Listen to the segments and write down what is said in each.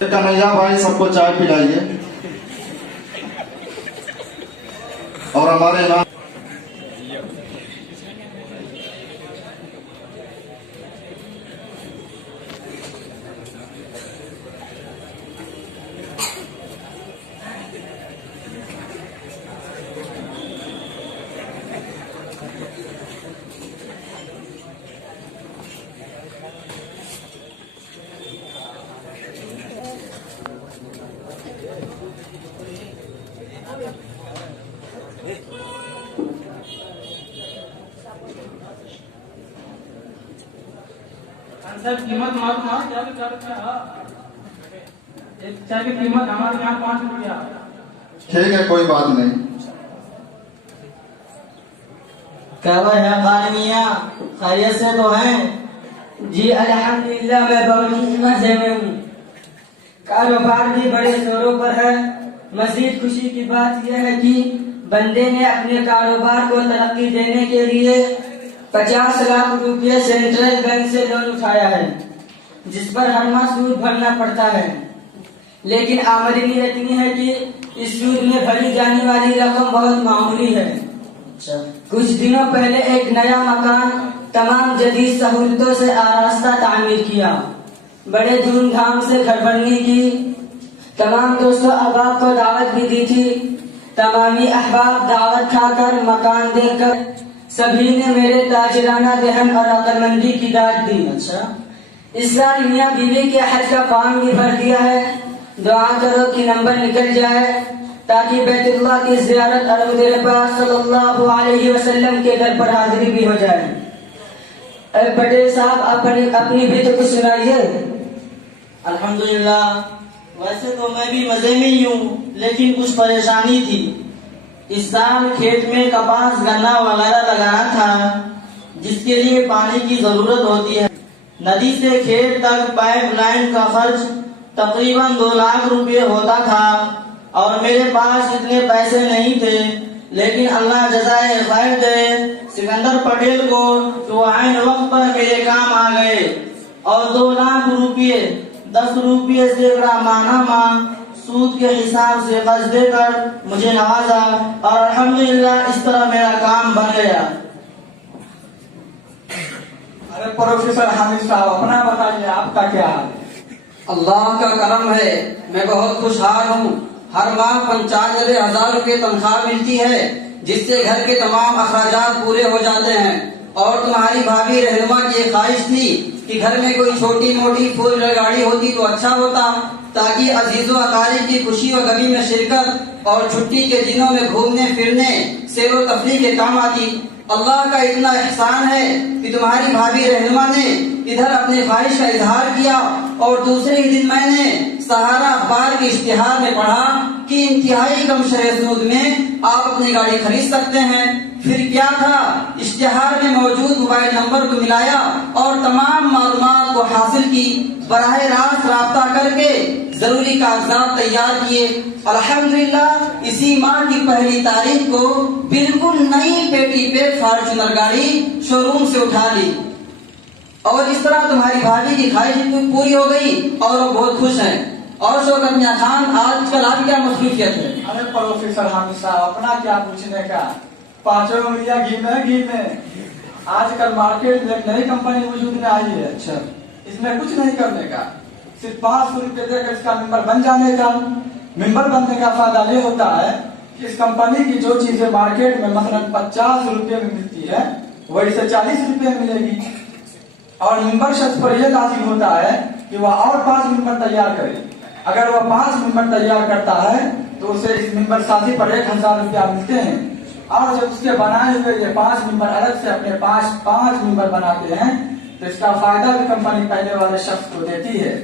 کنہیا بھائی سب کو چائے پلائیے اور ہمارے امام سر قیمت معلوم ہے کیا روپیہ ایک چائے کی قیمت ہمارے یہاں 5 روپیہ. ٹھیک ہے کوئی بات نہیں. کیا بھائی ہے خان میاں خیریت سے تو ہیں؟ جی الحمدللہ میں بہت ہی مزے میں ہوں. کاروبار بھی بڑے زوروں پر ہے. مزید خوشی کی بات یہ ہے کہ بندے نے اپنے کاروبار کو ترقی دینے کے لیے 50 لاکھ روپے سینٹرل بینک سے لون اٹھایا ہے جس پر ہر ماہ سود بھرنا پڑتا ہے. لیکن آمدنی اتنی ہے کہ اس سود میں بھری جانے والی رقم بہت معمولی ہے. کچھ دنوں پہلے ایک نیا مکان تمام جدید سہولتوں سے آراستہ تعمیر کیا. بڑے دھوم دھام سے گھر بننے کی. تمام دوستوں احباب کو دعوت بھی دی تھی. تمامی احباب دعوت کھا کر مکان دیکھ کر سبھی نے میرے تاجرانہ ذہن اور عقل مندی کی داد دی. اس سال میاں بیوی کے حج کا فارم بھی بھر دیا ہے. دعا کرو کہ نمبر نکل جائے تاکہ بیت اللہ کی زیارت اور حضور پاک صلی اللہ علیہ وسلم کے گھر پر حاضری بھی ہو جائے. پٹیل صاحب اپنی بھی تو کچھ سنائیے. الحمدللہ ویسے تو میں بھی مزے میں ہی ہوں لیکن کچھ پریشانی تھی. اس سال کھیت میں کپاس گنا وغیرہ لگانا تھا جس کے لیے پانی کی ضرورت ہوتی ہے. ندی سے کھیت تک پائپ لائن کا خرچ تقریباً 2 لاکھ روپے ہوتا تھا اور میرے پاس اتنے پیسے نہیں تھے. لیکن اللہ جزائے خیر دے سکندر پٹیل کو جو عین وقت پر میرے کام آ گئے اور 2 لاکھ روپے 10 روپے سیکڑا ماہانہ ماہ سود کے حساب سے قرض دے کر مجھے نوازا اور الحمدللہ اس طرح میرا کام بن گیا. ارے پروفیسر حامد صاحب اپنا بتائیے آپ کا کیا حال ہے؟ اللہ کا کرم ہے میں بہت خوشحال ہوں. ہر ماہ 95,000 روپے تنخواہ ملتی ہے جس سے گھر کے تمام اخراجات پورے ہو جاتے ہیں. اور تمہاری بھابھی رہنما کی ایک خواہش تھی کہ گھر میں کوئی چھوٹی موٹی 4 ویلر گاڑی ہوتی تو اچھا ہوتا تاکہ عزیز و اقارب کی خوشی و غمی میں شرکت اور چھٹی کے دنوں میں گھومنے پھرنے سیر و تفریح کے کام آتی. اللہ کا اتنا احسان ہے کہ تمہاری بھابھی رہنما نے ادھر اپنی خواہش کا اظہار کیا اور دوسرے ہی دن میں نے سہارا اخبار کے اشتہار میں پڑھا کہ انتہائی کم شرح سود میں آپ اپنی گاڑی خرید سکتے ہیں. پھر کیا تھا اشتہار میں موجود موبائل نمبر کو ملایا اور تمام معلومات کو حاصل کی. براہ راست رابطہ کر کے ضروری کاغذات تیار کیے. الحمدللہ اسی ماہ کی 1 تاریخ کو بالکل نئی پیٹی پہ فارچونر گاڑی شو روم سے اٹھا لی اور اس طرح تمہاری بھابھی کی خواہش پوری ہو گئی اور وہ بہت خوش ہیں. اور شوکت میاں خان آج کل آپ کیا مصروفیت ہے؟ ارے پروفیسر حامد صاحب اپنا کیا پوچھنے کا. 5 انگلیاں گھی میں آج کل مارکیٹ میں ایک نئی کمپنی وجود میں آئی ہے. اچھا اس میں کچھ نہیں کرنے کا صرف 500 روپے دے کر اس کا ممبر بن جانے کا. ممبر بننے کا فائدہ یہ ہوتا ہے کہ اس کمپنی کی جو چیزیں مارکیٹ میں مثلا 50 روپے میں ملتی ہے وہ اسے 40 روپے میں ملے گی. اور ممبر شخص پر یہ لازم ہوتا ہے کہ وہ اور 5 ممبر تیار کرے. اگر وہ 5 ممبر تیار کرتا ہے تو اسے اس ممبر سازی پر 1000 روپیہ ملتے ہیں. اور جب اس کے بنائے ہوئے یہ 5 ممبر الگ سے اپنے 5 ممبر بناتے ہیں تو اس کا فائدہ بھی کمپنی پہلے والے شخص کو دیتی ہے.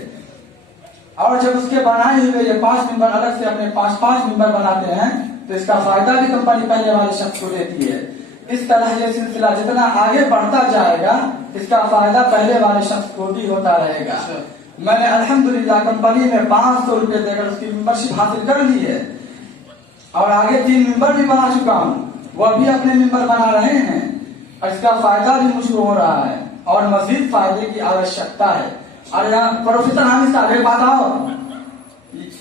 اور جب اس کے بنائے ہوئے یہ 5 ممبر الگ سے اپنے 5 ممبر بناتے ہیں تو اس کا فائدہ بھی کمپنی پہلے والے شخص کو دیتی ہے. اس طرح یہ سلسلہ جتنا آگے بڑھتا جائے گا اس کا فائدہ پہلے والے شخص کو بھی ہوتا رہے گا. میں نے الحمدللہ کمپنی میں 500 روپے دے کر اس کی ممبرشپ حاصل کر لی ہے اور آگے 3 ممبر بھی بنا چکا ہوں. وہ بھی اپنے ممبر بنا رہے ہیں اور اس کا فائدہ بھی مجھ کو ہو رہا ہے اور مزید فائدے کی آوشکتا ہے. اور پروفیسر حامد صاحب ایک بات آؤ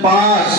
5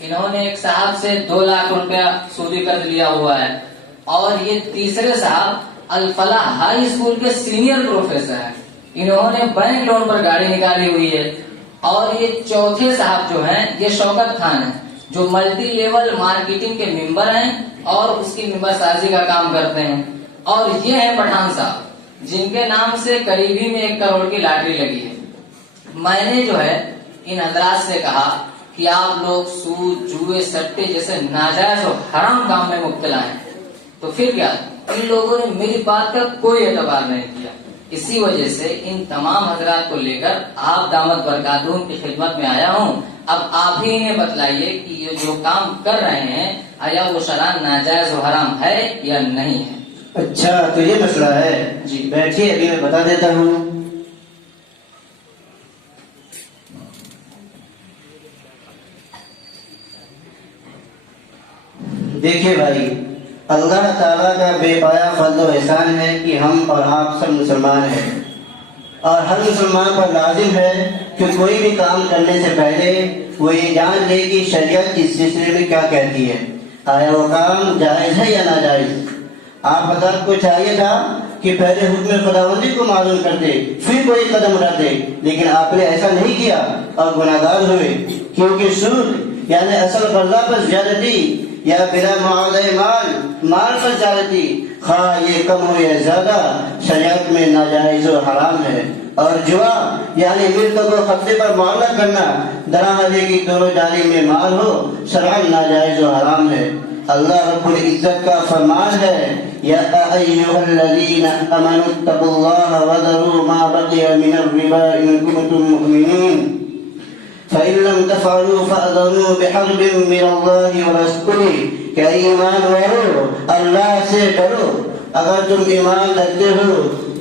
انہوں نے ایک صاحب سے 2 لاکھ روپیہ سودی قرض لیا ہوا ہے، اور یہ تیسرے صاحب الفلاح ہائی اسکول کے سینئر پروفیسر ہیں، انہوں نے بینک لون پر گاڑی نکالی ہوئی ہے، اور یہ چوتھے صاحب جو ہیں یہ شوکت خان ہیں جو ملٹی لیول مارکیٹنگ کے ممبر ہیں اور اس کی ممبر سازی کا کام کرتے ہیں، اور یہ ہیں پٹھان صاحب جن کے نام سے قریبی میں 1 کروڑ کی لاٹری لگی ہے۔ میں نے جو ہے ان حضرات سے کہا کہ آپ لوگ سود، جوئے، سٹے جیسے ناجائز اور حرام کام میں مبتلا ہیں، تو پھر کیا ان لوگوں نے میری بات کا کوئی اعتبار نہیں کیا۔ اسی وجہ سے ان تمام حضرات کو لے کر آپ دامت برکاتہم کی خدمت میں آیا ہوں۔ اب آپ ہی انہیں بتلائیے کہ یہ جو کام کر رہے ہیں آیا وہ شرعاً ناجائز و حرام ہے یا نہیں ہے۔ اچھا تو یہ مسئلہ ہے جی بیٹھیے ابھی میں بتا دیتا ہوں۔ دیکھیے بھائی، اللہ تعالیٰ کا بے پایا فضل و احسان ہے کہ ہم اور آپ سب مسلمان ہیں، اور ہر مسلمان پر لازم ہے کہ کوئی بھی کام کرنے سے پہلے وہ یہ جان لے کہ شریعت اس سلسلے میں کیا کہتی ہے، آیا وہ کام جائز ہے یا ناجائز۔ آپ حضرات کو چاہیے تھا کہ پہلے حکم خداوندی کو معلوم کرتے پھر کوئی قدم اٹھاتے، لیکن آپ نے ایسا نہیں کیا اور گناہگار ہوئے، کیونکہ سود یعنی اصل قرضہ پر زیادتی یا بلا معاوضہ مال پر زیادتی، خواہ یہ کم ہو یا زیادہ، شریعت میں ناجائز و حرام ہے۔ اور جوا یعنی ملک کو قبضے پر معاملہ کرنا، دراہدے کی دونوں جانب میں مال ہو، شرعاً ناجائز و حرام ہے۔ اللہ رب العزت کا فرمان ہے، یا ایھا الذین آمنوا اتقوا اللہ وذروا ما بقی من الربا ان کنتم مؤمنین فَإِن لَّمْ تَفْعَلُوا فَأْذَنُوا بِحَرْبٍ مِّنَ اللَّهِ وَرَسُولِهِ کہ ایمان والو اللہ سے ڈرو، اگر تم ایمان رکھتے ہو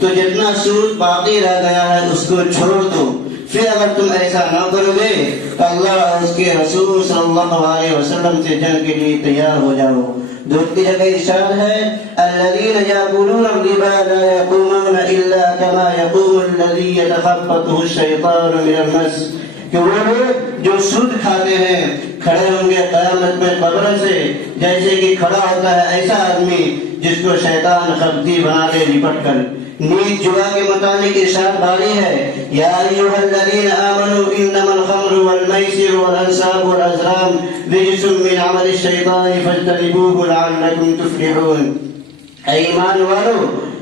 تو جتنا سود باقی رہ گیا ہے اس کو چھوڑ دو، پھر اگر تم ایسا نہ کرو گے تو اللہ اور اس کے رسول صلی اللہ علیہ وسلم سے جنگ کے لیے تیار ہو جاؤ۔ دوسری جگہ ارشاد ہے، الذین یاکلون الربا لا یقومون الا کما یقوم الذی یتخبطہ الشیطان من المس، کہ وہ لوگ جو سود کھاتے ہیں کھڑے ہوں گے قیامت میں قبر سے جیسے کہ کھڑا ہوتا ہے ایسا آدمی جس کو شیطان خبتی بنا کے لپٹ کر۔ نیز جوا کے متعلق ارشاد باری ہے، یا ایھا الذین آمنوا انما الخمر والمیسر والانصاب والازلام رجس من عمل الشیطان فاجتنبوہ لعلکم تفلحون۔ اے ایمان والو،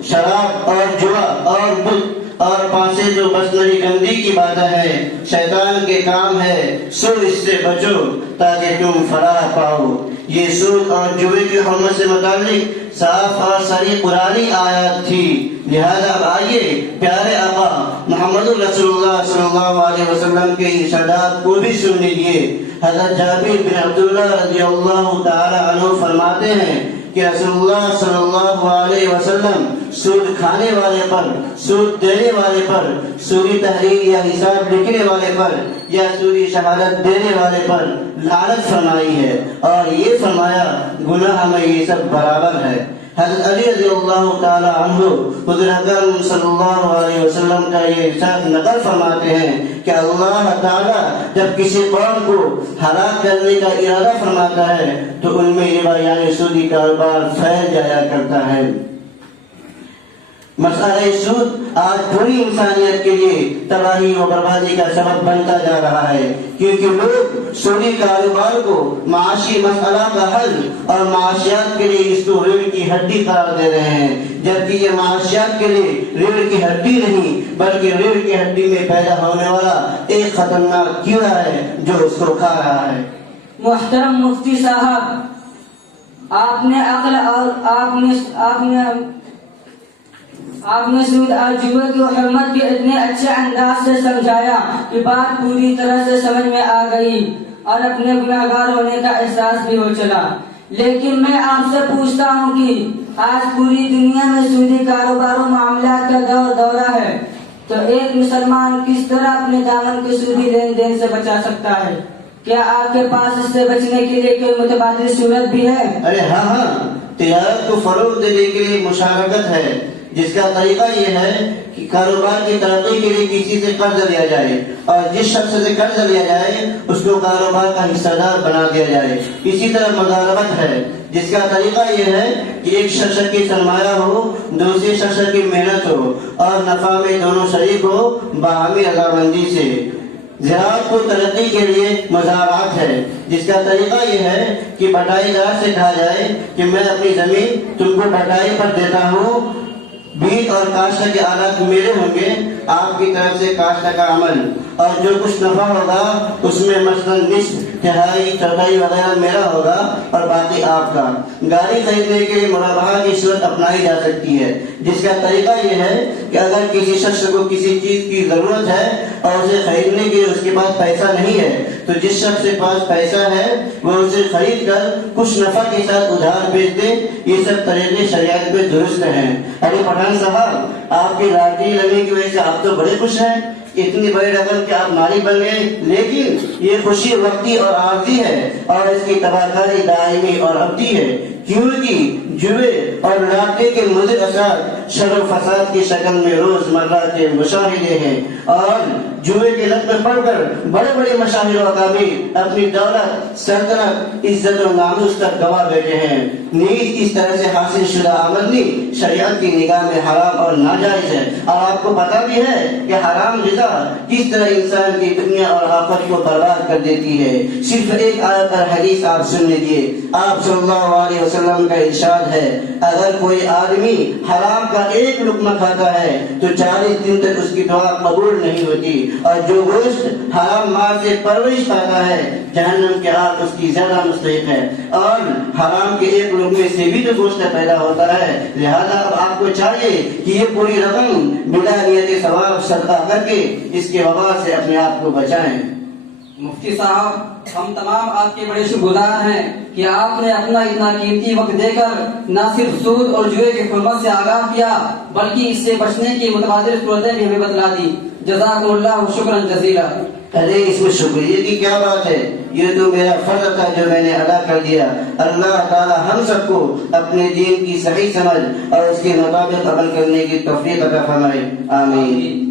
شراب اور جوا اور بت اور پانسے جو مصنوعی گندی کی بات ہے شیطان کے کام ہے، سو اس سے بچو تاکہ تم فلاح پاؤ۔ یہ سود اور جوئے کی حرمت سے متعلق صاف اور صریح قرآنی آیات تھی، لہذا اب آئیے پیارے آقا محمد رسول اللہ صلی اللہ علیہ وسلم کے ارشادات کو بھی سن لیجیے۔ حضرت جابر بن عبداللہ رضی اللہ تعالی عنہ فرماتے ہیں کہ رسول اللہ صلی اللہ علیہ وسلم سود کھانے والے پر، سود دینے والے پر، سودی تحریر یا حساب لکھنے والے پر یا سودی شہادت دینے والے پر لعنت فرمائی ہے، اور یہ فرمایا گناہ میں یہ سب برابر ہے۔ حضرت علی رضی اللہ تعالی عنہ حضور اکرم صلی اللہ علیہ وسلم کا یہ ارشاد نقل فرماتے ہیں کہ اللہ تعالی جب کسی قوم کو ہلاک کرنے کا ارادہ فرماتا ہے تو ان میں ربا یعنی سودی کاروبار پھیل جایا کرتا ہے۔ مسئلہ سود آج پوری انسانیت کے لیے تباہی و بربادی کا سبب بنتا جا رہا ہے، کیونکہ لوگ سودی کاروبار کو معاشی مسئلہ کا حل اور معاشیات کے لیے اس کو ریڑھ کی ہڈی قرار دے رہے ہیں، جبکہ یہ معاشیات کے لیے ریڑھ کی ہڈی نہیں بلکہ ریڑھ کی ہڈی میں پیدا ہونے والا ایک خطرناک کیڑا ہے جو اس کو کھا رہا ہے۔ محترم مفتی صاحب، آپ نے عقل اور آپ نے سود اور جوئے کی حرمت کے اتنے اچھے انداز سے سمجھایا کہ بات پوری طرح سے سمجھ میں آ گئی اور اپنے گناہگار ہونے کا احساس بھی ہو چلا، لیکن میں آپ سے پوچھتا ہوں کہ آج پوری دنیا میں سودی کاروبار و معاملات کا دورہ ہے، تو ایک مسلمان کس طرح اپنے دامن کو سودی لین دین سے بچا سکتا ہے؟ کیا آپ کے پاس اس سے بچنے کے لیے کوئی متبادل صورت بھی ہے؟ ارے ہاں، تجارت کو فروغ دینے کے لیے مشارکت ہے، جس کا طریقہ یہ ہے کہ کاروبار کی ترقی کے لیے کسی سے قرض لیا جائے اور جس شخص سے قرض لیا جائے اس کو کاروبار کا حصہ دار بنا دیا جائے. اسی طرح مضاربت ہے جس کا طریقہ یہ ہے کہ ایک شخص کی سرمایہ ہو، دوسرے شخص کی محنت ہو اور نفع میں دونوں شریک ہو باہمی رضامندی سے. زراعت کو ترقی کے لیے مزارعت ہے جس کا طریقہ یہ ہے کہ بٹائی دار سے کہا جائے کہ میں اپنی زمین تم کو بٹائی پر دیتا ہوں، بیج اور کاشت کے آلات میرے ہوں گے، آپ کی طرف سے کاشت کا عمل اور جو کچھ نفع ہوگا اس میں مثلاً نصف، تہائی، چوتھائی وغیرہ میرا ہوگا اور باقی آپ کا. گاڑی خریدنے کے لیے مرابحہ کی صورت اپنائی جا سکتی ہے جس کا طریقہ یہ ہے کہ اگر کسی شخص کو کسی چیز کی ضرورت ہے اور اسے خریدنے کے لیے اس کے پاس پیسہ نہیں ہے تو جس شخص کے پاس پیسہ ہے وہ اسے خرید کر کچھ نفع کے ساتھ ادھار بھیج دے. یہ سب طریقے شریعت پہ درست ہیں. ارے پٹھان صاحب، آپ کی لاٹری لگنے کی وجہ سے آپ تو بڑے خوش ہیں، اتنی بڑی رقم کہ آپ مالک بن گئے، لیکن یہ خوشی وقتی اور عارضی ہے اور اس کی تباہ کاری دائمی اور ابدی ہے، کیونکہ جوئے اور لاٹری کے مضر اثرات شر و فساد کی شکل میں روزمرہ کے مشاہدے ہیں اور جوئے کے لت میں پڑ کر بڑے بڑے مشاہیر و اکابر اپنی دولت، سلطنت، عزت و ناموس تک گوا بیٹھے ہیں. نیز اس طرح سے حاصل شدہ آمدنی شریعت کی نگاہ میں حرام اور ناجائز ہے. اور آپ کو پتہ بھی ہے کہ حرام غذا کس طرح انسان کی دنیا اور آخرت کو برباد کر دیتی ہے. صرف ایک آیت اور حدیث آپ سن لیجیے. آپ صلی اللہ علیہ وسلم کا ارشاد ہے، اگر کوئی آدمی حرام کا ایک لقمہ کھاتا ہے تو 40 دن تک اس کی دعا قبول نہیں ہوتی، اور جو گوشت حرام مال سے پرورش پاتا ہے جہنم کی آگ اس کی زیادہ مستحق ہے. اور حرام کے ایک لقمے سے بھی تو گوشت پیدا ہوتا ہے. لہذا اب آپ کو چاہیے کہ یہ پوری رقم بلا نیت ثواب صدقہ کر کے اس کے وبال سے اپنے آپ کو بچائیں. مفتی صاحب، ہم تمام آپ کے بڑے شکر گزار ہیں کہ آپ نے اپنا اتنا قیمتی وقت دے کر نہ صرف سود اور جوئے کے حرمت سے آگاہ کیا بلکہ اس سے بچنے کی متبادل صورتیں بھی ہمیں بتلا دی. جزاکم اللہ شکرا جزیلا. ارے اس میں شکریہ کی کیا بات ہے، یہ تو میرا فرض تھا جو میں نے ادا کر دیا. اللہ تعالی ہم سب کو اپنے دین کی صحیح سمجھ اور اس کے مطابق عمل کرنے کی توفیق عطا فرمائے. آمین.